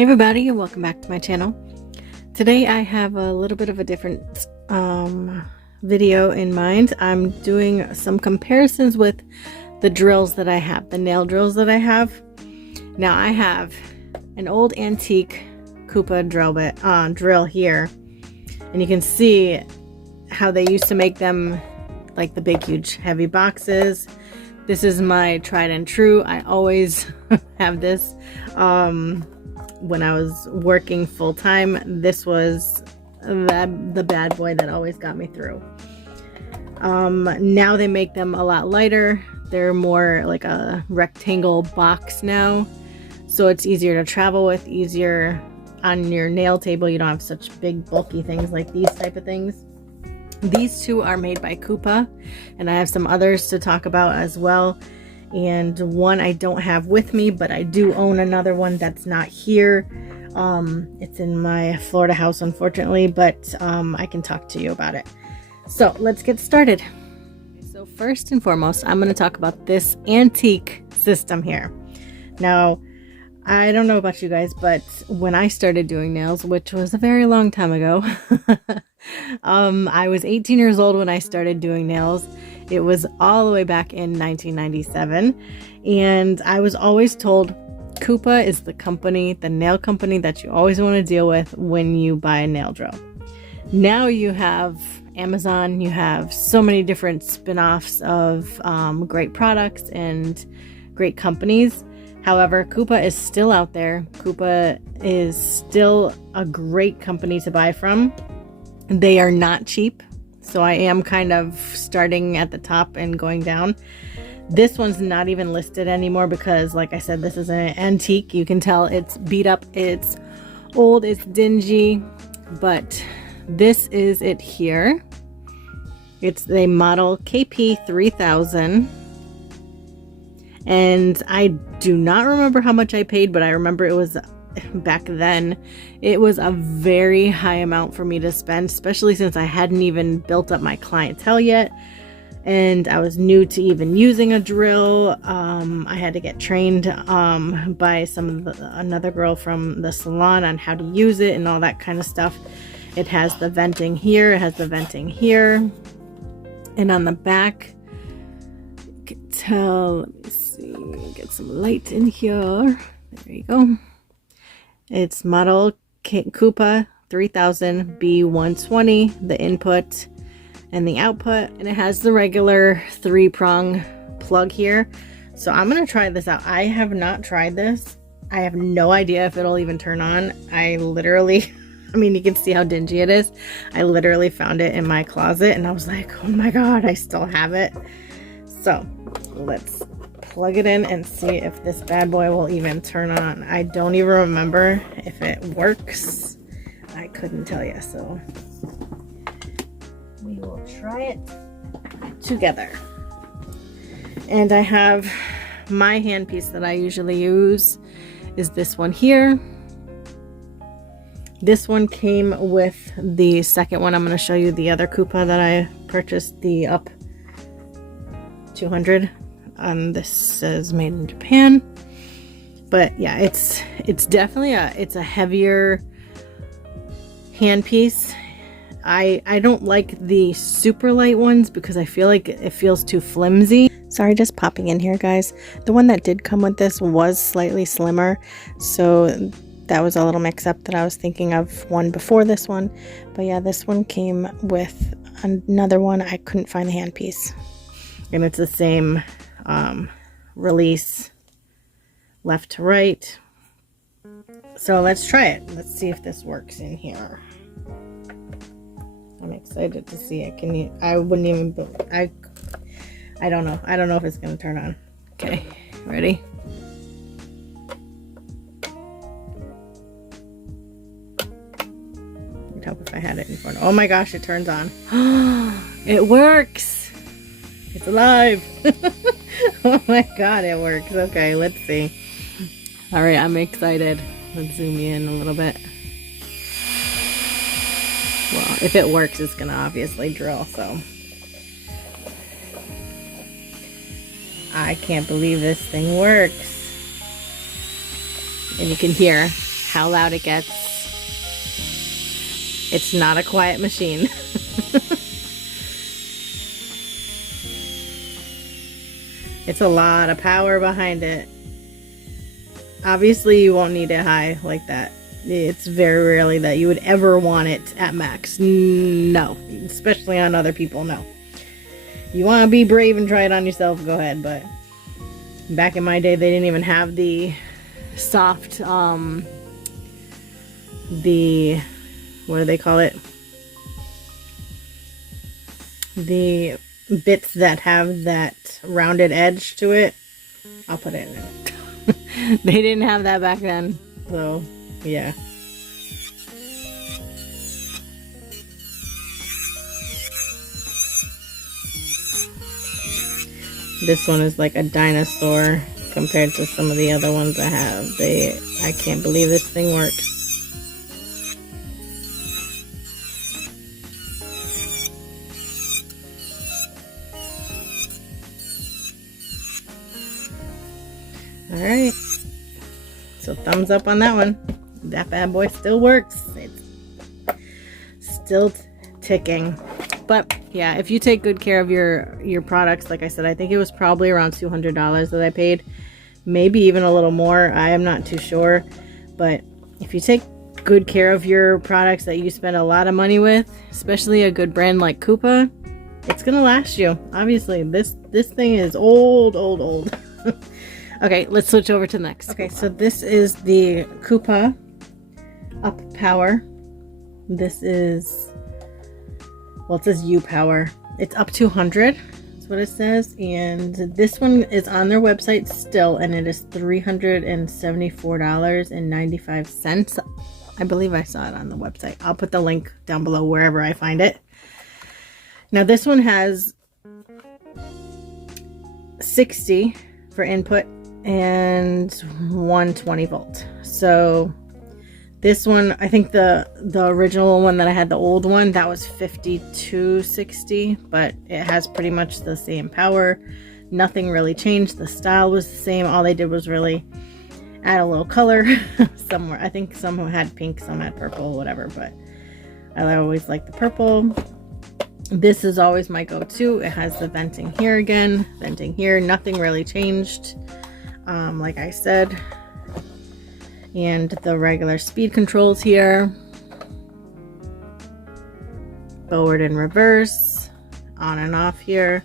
Hey everybody, and welcome back to my channel. Today I have a little bit of a different video in mind. I'm doing some comparisons with the drills that I have, the nail drills that I have. Now I have an old antique Koopa drill here, and you can see how they used to make them, like the big huge heavy boxes. This is my tried and true. I always have this. When I was working full-time, this was the bad boy that always got me through. Now they make them a lot lighter. They're more like a rectangle box now, so it's easier to travel with, easier on your nail table. You don't have such big bulky things like these type of things. These two are made by Kupa, and I have some others to talk about as well. And one I don't have with me, but I do own another one that's not here. It's in my Florida house, unfortunately, but I can talk to you about it. So let's get started. So first and foremost, I'm going to talk about this antique system here. Now, I don't know about you guys, but when I started doing nails, which was a very long time ago, I was 18 years old when I started doing nails. It was all the way back in 1997, and I was always told Kupa is the company, the nail company that you always want to deal with when you buy a nail drill. Now you have Amazon, you have so many different spin-offs of great products and great companies. However, Kupa is still out there. Kupa is still a great company to buy from. They are not cheap, so I am kind of starting at the top and going down. This one's not even listed anymore because, like I said, this is an antique. You can tell it's beat up, it's old, it's dingy, but this is it here. It's the model KP3000, and I do not remember how much I paid, but I remember it was, back then, it was a very high amount for me to spend, especially since I hadn't even built up my clientele yet, and I was new to even using a drill. I had to get trained by another girl from the salon on how to use it and all that kind of stuff. It has the venting here, it has the venting here, and on the back, you can tell, let me see, get some light in here, there you go. It's model Koopa 3000 B120, the input and the output, and it has the regular 3-prong plug here. So I'm going to try this out. I have not tried this. I have no idea if it'll even turn on. I literally, I mean, you can see how dingy it is. I literally found it in my closet and I was like, oh my God, I still have it. So let's plug it in and see if this bad boy will even turn on. I don't even remember if it works. I couldn't tell you, so we will try it together. And I have my handpiece that I usually use is this one here. This one came with the second one. I'm going to show you the other Kupa that I purchased, the Up 200. This says made in Japan, but yeah, it's definitely it's a heavier handpiece. I don't like the super light ones because I feel like it feels too flimsy. Sorry, just popping in here, guys. The one that did come with this was slightly slimmer, so that was a little mix up that I was thinking of one before this one. But yeah, this one came with another one. I couldn't find the handpiece, and it's the same release left to right. So let's try it. Let's see if this works in here. I'm excited to see it. I wouldn't even, I don't know. I don't know if it's going to turn on. Okay, ready? I'd hope if I had it in front. Oh my gosh, it turns on. It works. It's alive. Oh my God, it works. Okay, let's see. All right, I'm excited. Let's zoom in a little bit. Well, if it works, it's gonna obviously drill, so. I can't believe this thing works. And you can hear how loud it gets. It's not a quiet machine. It's a lot of power behind it. Obviously, you won't need it high like that. It's very rarely that you would ever want it at max. No, especially on other people, no. You want to be brave and try it on yourself, go ahead, but back in my day, they didn't even have the soft, what do they call it? The bits that have that rounded edge to it. I'll put it in. They didn't have that back then, so yeah. This one is like a dinosaur compared to some of the other ones I have. I can't believe this thing works. Alright, so thumbs up on that one. That bad boy still works. It's still ticking. But yeah, if you take good care of your products, like I said, I think it was probably around $200 that I paid. Maybe even a little more. I am not too sure. But if you take good care of your products that you spend a lot of money with, especially a good brand like Koopa, it's going to last you. Obviously, this thing is old. Okay, let's switch over to the next. Okay, so this is the Koopa Up-Power. This is, well, it says U-Power. It's up to 100, that's what it says. And this one is on their website still, and it is $374.95. I believe I saw it on the website. I'll put the link down below wherever I find it. Now this one has 60 for input and 120 volt. So this one, I think the original one that I had, the old one, that was 5260, but it has pretty much the same power. Nothing really changed. The style was the same. All they did was really add a little color somewhere. I think some had pink, some had purple, whatever, but I always like the purple. This is always my go-to. It has the venting here again, venting here. Nothing really changed. Like I said, and the regular speed controls here, forward and reverse, on and off here.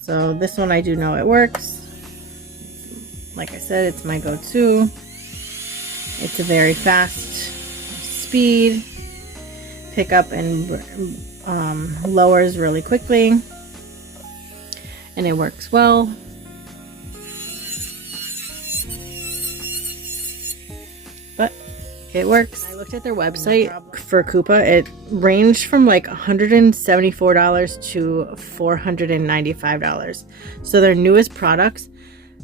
So this one I do know it works. Like I said, it's my go-to. It's a very fast speed, pick up and lowers really quickly, and it works well. It works. I looked at their website for Koopa. It ranged from like $174 to $495. So their newest products,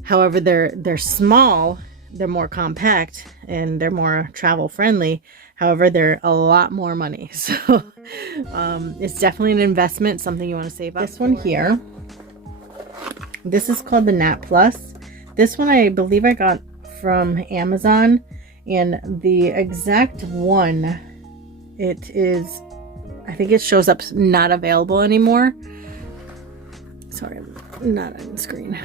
however, they're small, they're more compact, and they're more travel friendly. However, they're a lot more money. So it's definitely an investment, something you want to save up. This one here, this is called the Nat Plus. This one I believe I got from Amazon. And the exact one, it is, I think it shows up not available anymore. Sorry, I'm not on the screen.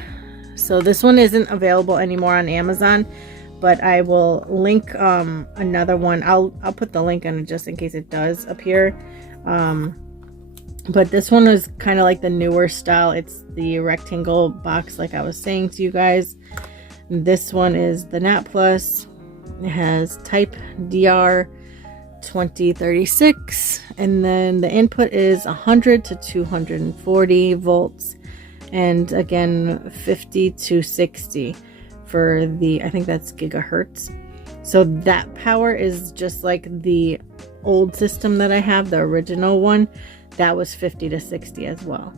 So this one isn't available anymore on Amazon, but I will link another one. I'll put the link on it just in case it does appear. But this one is kind of like the newer style. It's the rectangle box, like I was saying to you guys. And this one is the Nat Plus. It has type DR 2036, and then the input is 100 to 240 volts, and again 50 to 60 for the, I think that's gigahertz. So that power is just like the old system that I have, the original one, that was 50 to 60 as well.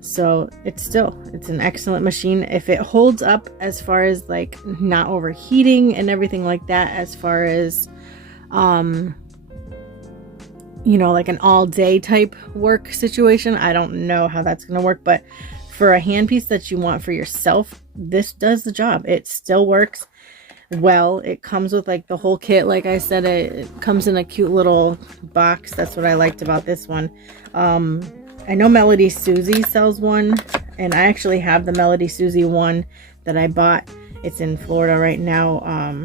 So it's an excellent machine. If it holds up as far as like not overheating and everything like that, as far as you know, like an all day type work situation, I don't know how that's gonna work, but for a handpiece that you want for yourself, this does the job. It still works. well. It comes with like the whole kit. Like I said, it comes in a cute little box. That's what I liked about this one. I know Melody Susie sells one, and I actually have the Melody Susie one that I bought. It's in Florida right now.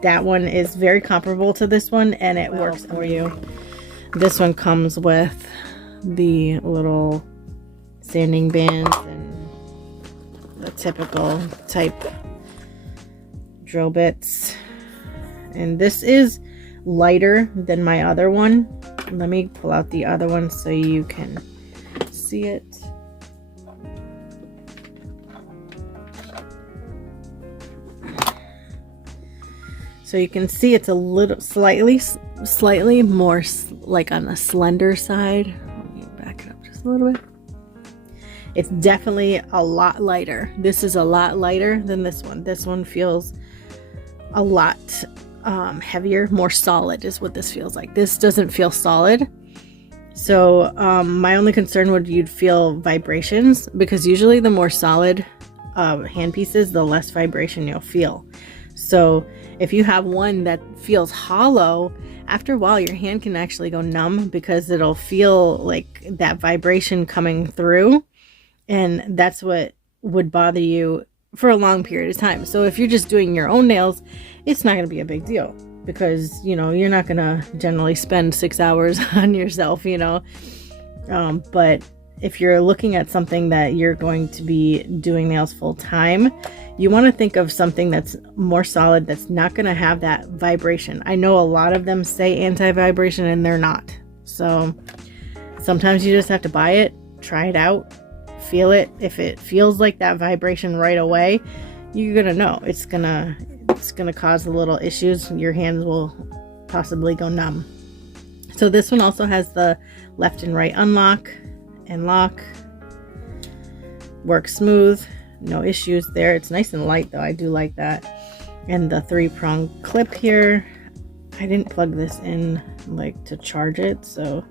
That one is very comparable to this one, and it works for you. This one comes with the little sanding bands and the typical type drill bits. And this is lighter than my other one. Let me pull out the other one so you can see it. So you can see it's a little slightly more like on the slender side. Let me back it up just a little bit. It's definitely a lot lighter. This is a lot lighter than this one. This one feels a lot heavier, more solid is what this feels like. This doesn't feel solid. So my only concern would you'd feel vibrations, because usually the more solid hand pieces, the less vibration you'll feel. So if you have one that feels hollow, after a while your hand can actually go numb, because it'll feel like that vibration coming through, and that's what would bother you for a long period of time. So if you're just doing your own nails, it's not going to be a big deal, because you know you're not going to generally spend 6 hours on yourself, you know. But if you're looking at something that you're going to be doing nails full time, you want to think of something that's more solid, that's not going to have that vibration. I know a lot of them say anti-vibration and they're not. So sometimes you just have to buy it, try it out, feel it. If it feels like that vibration right away, you're going to know it's going to cause a little issues. Your hands will possibly go numb. So this one also has the left and right unlock and lock. Works smooth. No issues there. It's nice and light though. I do like that. And the 3-prong clip here. I didn't plug this in like to charge it, so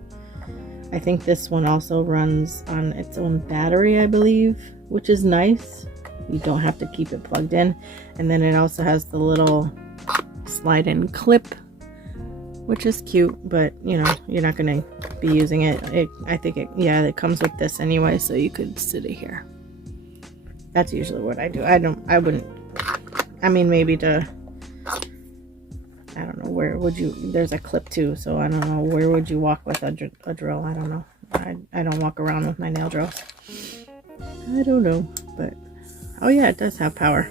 I think this one also runs on its own battery, I believe, which is nice. You don't have to keep it plugged in. And then it also has the little slide-in clip, which is cute, but you know, you're not going to be using it. I think it comes with this anyway, so you could sit it here. That's usually what I do. I wouldn't, I mean, maybe to, I don't know, where would you, there's a clip too, so I don't know, where would you walk with a drill? I don't know. I don't walk around with my nail drills. I don't know, but, oh yeah, it does have power.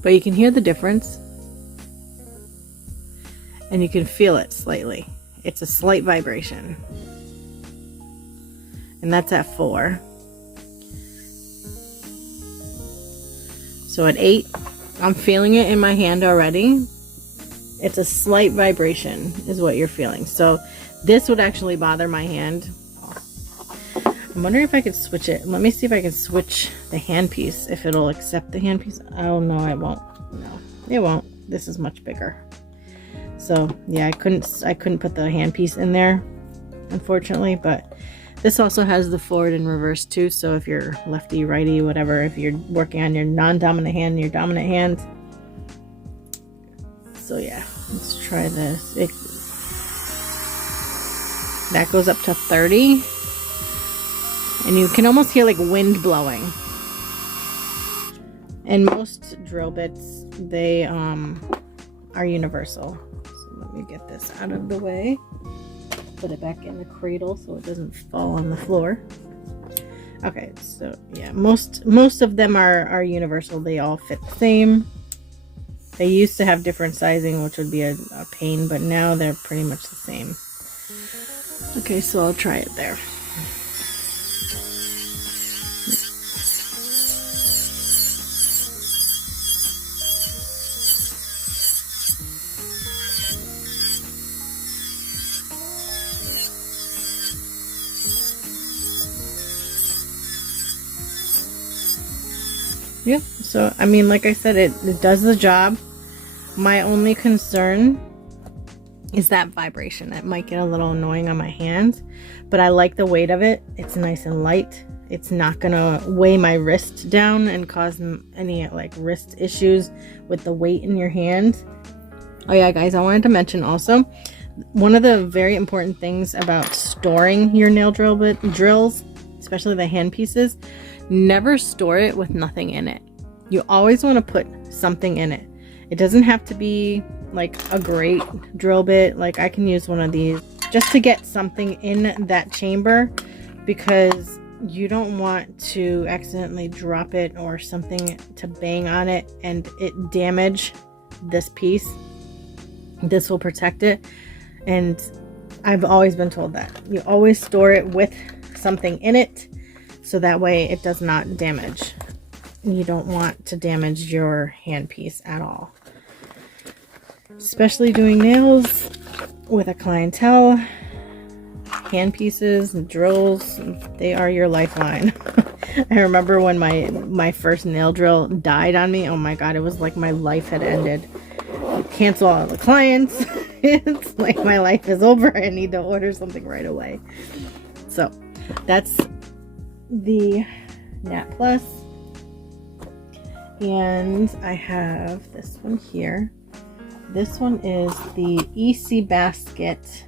But you can hear the difference, and you can feel it slightly. It's a slight vibration. And that's at 4. So at 8, I'm feeling it in my hand already. It's a slight vibration is what you're feeling. So this would actually bother my hand. I'm wondering if I could switch it. Let me see if I can switch the handpiece, if it'll accept the handpiece. Oh no, it won't. No, it won't. This is much bigger. So yeah, I couldn't put the handpiece in there, unfortunately, but this also has the forward and reverse too, so if you're lefty, righty, whatever, if you're working on your non-dominant hand and your dominant hand. So yeah, let's try this. That goes up to 30, and you can almost hear like wind blowing. And most drill bits, they are universal. So let me get this out of the way. Put it back in the cradle so it doesn't fall on the floor. Okay, so yeah, most of them are universal. They all fit the same. They used to have different sizing, which would be a pain, but now they're pretty much the same. Okay, so I'll try it there. Yeah, so I mean, like I said, it does the job. My only concern is that vibration. It might get a little annoying on my hands, but I like the weight of it. It's nice and light. It's not gonna weigh my wrist down and cause any like wrist issues with the weight in your hand. Oh yeah, guys, I wanted to mention also, one of the very important things about storing your nail drills, especially the hand pieces, never store it with nothing in it. You always want to put something in it. It doesn't have to be like a great drill bit. Like I can use one of these just to get something in that chamber, because you don't want to accidentally drop it or something to bang on it and it damage this piece. This will protect it. And I've always been told that you always store it with something in it, so that way it does not damage. You don't want to damage your handpiece at all, especially doing nails with a clientele. Handpieces and drills, they are your lifeline. I remember when my first nail drill died on me. Oh my god, it was like my life had ended. Cancel all the clients. It's like my life is over. I need to order something right away. So that's the Nat Plus. And I have this one here. This one is the ECBasket.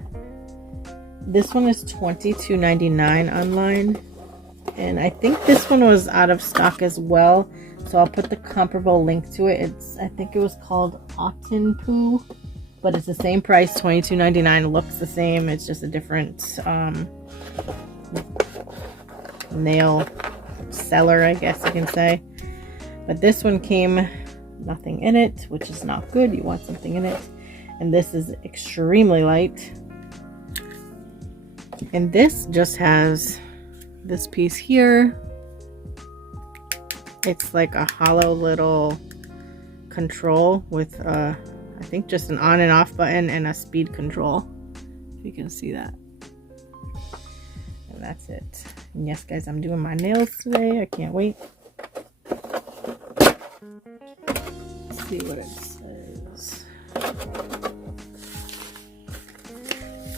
This one is $22.99 online. And I think this one was out of stock as well. So I'll put the comparable link to it. I think it was called Otten Poo. But it's the same price, $22.99. It looks the same. It's just a different nail seller, I guess you can say. But this one came nothing in it, which is not good. You want something in it. And this is extremely light. And this just has this piece here. It's like a hollow little control with I think just an on and off button and a speed control, if you can see that. And that's it. And yes, guys, I'm doing my nails today. I can't wait. Let's see what it says.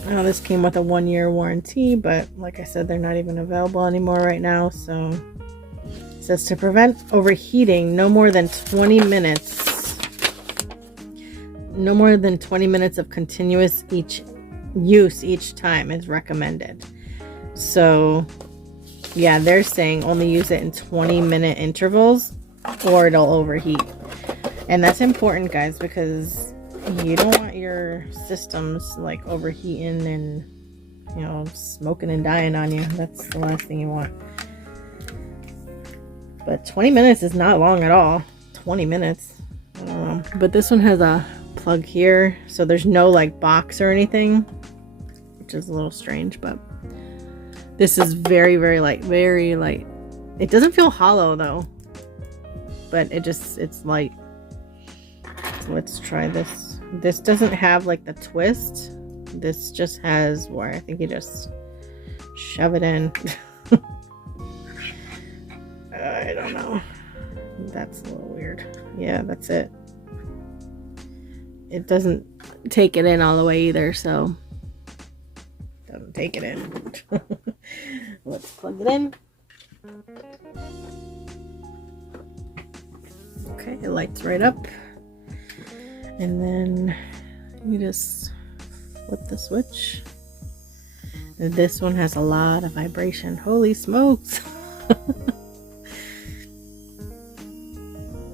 Now, this came with a 1-year warranty, but like I said, they're not even available anymore right now. So it says to prevent overheating, no more than 20 minutes. No more than 20 minutes of continuous use each time is recommended. So yeah, they're saying only use it in 20-minute intervals or it'll overheat. And that's important, guys, because you don't want your systems like overheating and, you know, smoking and dying on you. That's the last thing you want. But 20 minutes is not long at all. 20 minutes. I don't know. But this one has a plug here, so there's no like box or anything, which is a little strange, but this is very, very light. Very light. It doesn't feel hollow though, but it's light. So let's try this. This doesn't have like the twist. This just has where I think you just shove it in. I don't know. That's a little weird. Yeah, that's it. It doesn't take it in all the way either, so doesn't take it in. Let's plug it in. Okay, it lights right up. And then you just flip the switch. And this one has a lot of vibration. Holy smokes!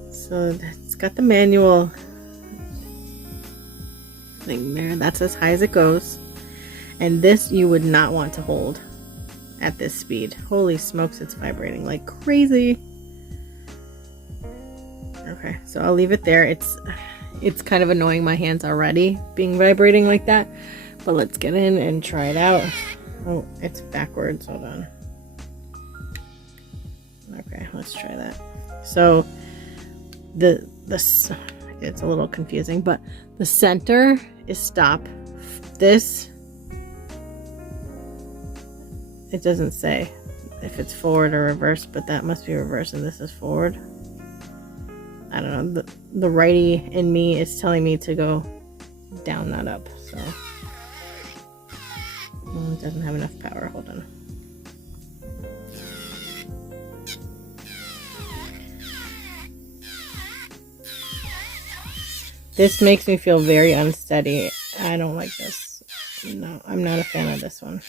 So it's got the manual thing there. That's as high as it goes. And this you would not want to hold at this speed. Holy smokes, it's vibrating like crazy. Okay, so I'll leave it there. It's kind of annoying my hands already being vibrating like that. But let's get in and try it out. Oh, it's backwards. Hold on. Okay, let's try that. So it's a little confusing, but the center is stop. This, it doesn't say if it's forward or reverse, but that must be reverse and this is forward. I don't know. The righty in me is telling me to go down, not up. So it doesn't have enough power. Hold on. This makes me feel very unsteady. I don't like this. No, I'm not a fan of this one.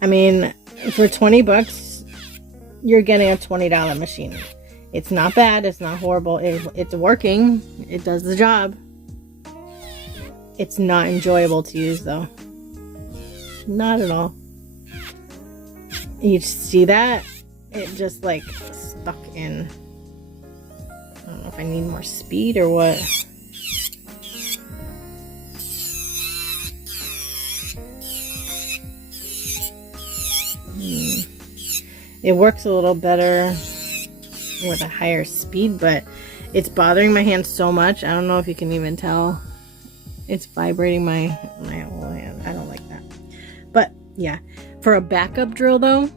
I mean, for 20 bucks, you're getting a $20 machine. It's not bad. It's not horrible. It's working. It does the job. It's not enjoyable to use, though. Not at all. You see that? It just like stuck in. I don't know if I need more speed or what. It works a little better with a higher speed, but it's bothering my hand so much. I don't know if you can even tell. It's vibrating my whole hand. I don't like that. But yeah, for a backup drill though,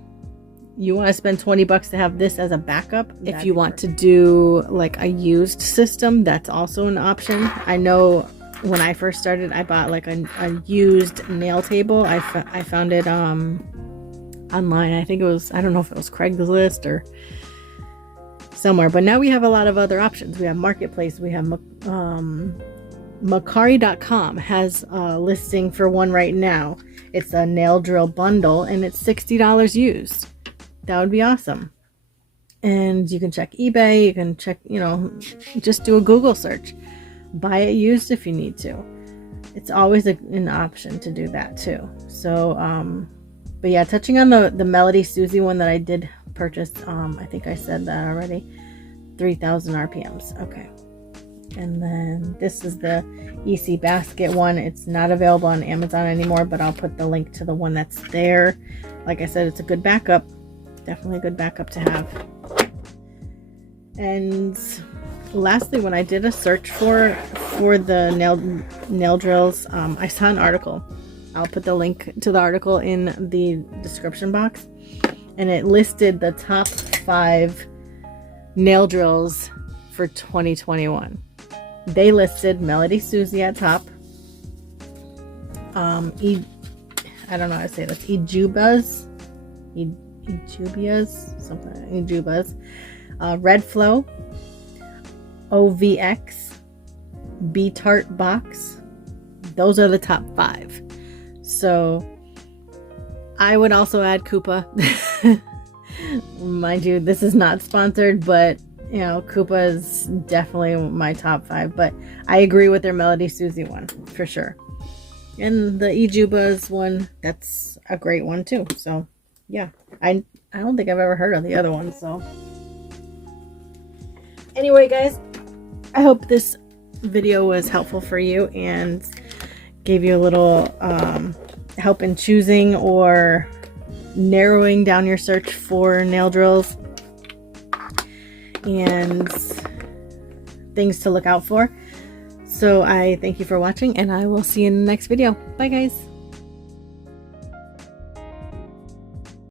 you want to spend 20 bucks to have this as a backup. If you want to do like a used system, that's also an option. I know when I first started, I bought like a used nail table. I found it online. I think it was, I don't know if it was Craigslist or somewhere, but now we have a lot of other options. We have Marketplace. We have Mercari.com has a listing for one right now. It's a nail drill bundle and it's $60 used. That would be awesome. And you can check eBay. You can check, you know, just do a Google search. Buy it used if you need to. It's always an option to do that too. So, but yeah, touching on the Melody Susie one that I did purchase, I think I said that already, 3,000 RPMs. Okay. And then this is the ECBasket one. It's not available on Amazon anymore, but I'll put the link to the one that's there. Like I said, it's a good backup. Definitely a good backup to have. And lastly, when I did a search for the nail drills, I saw an article. I'll put the link to the article in the description box. And it listed the top 5 nail drills for 2021. They listed Melody Susie at top. I don't know how to say this. ECBas, something. ECBas. Red Flow, OVX, B-Tart Box. Those are the top 5. So I would also add Koopa. Mind you, this is not sponsored, but you know, Koopa is definitely my top 5. But I agree with their Melody Susie one for sure. And the ECBas one, that's a great one too. So yeah, I don't think I've ever heard of the other one. So anyway, guys, I hope this video was helpful for you and gave you a little help in choosing or narrowing down your search for nail drills and things to look out for. So I thank you for watching, and I will see you in the next video. Bye, guys.